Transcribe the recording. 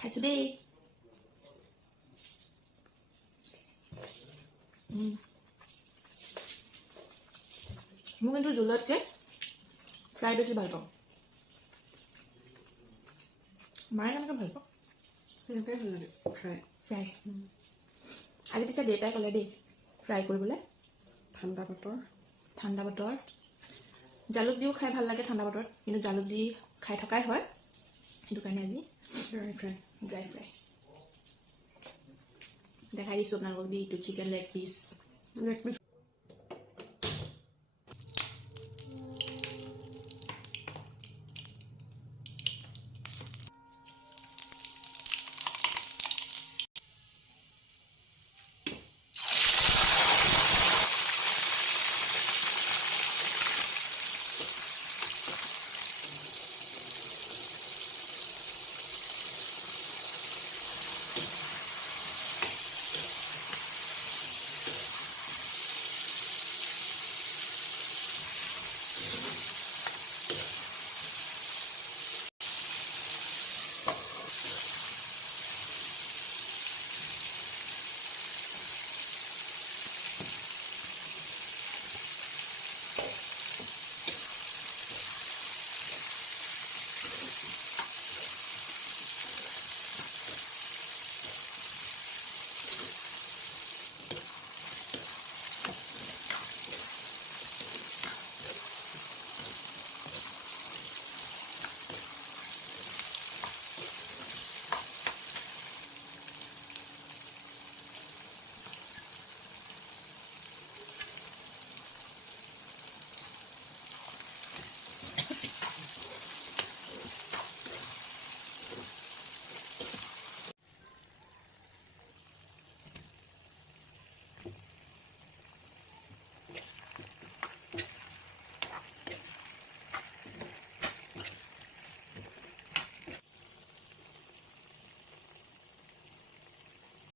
খাইছোঁ দেই মই কিন্তু জোলতকৈ ফ্ৰাই বেছি ভাল পাওঁ মায়ে কেনেকৈ ভাল পাওঁ তেনেকৈ ভাল লাগে ফ্ৰাই ফ্ৰাই আজি পিছে দেউতাই ক'লে দেই ফ্ৰাই কৰিবলৈ ঠাণ্ডা বতৰ জালুক দিও খাই ভাল লাগে ঠাণ্ডা বতৰত কিন্তু জালুক দি খাই থকাই হয় সেইটো কাৰণে আজি ড্ৰাই ফ্ৰাই দেখাই দিছোঁ আপোনালোকক দি এইটো চিকেন লেগ পিচ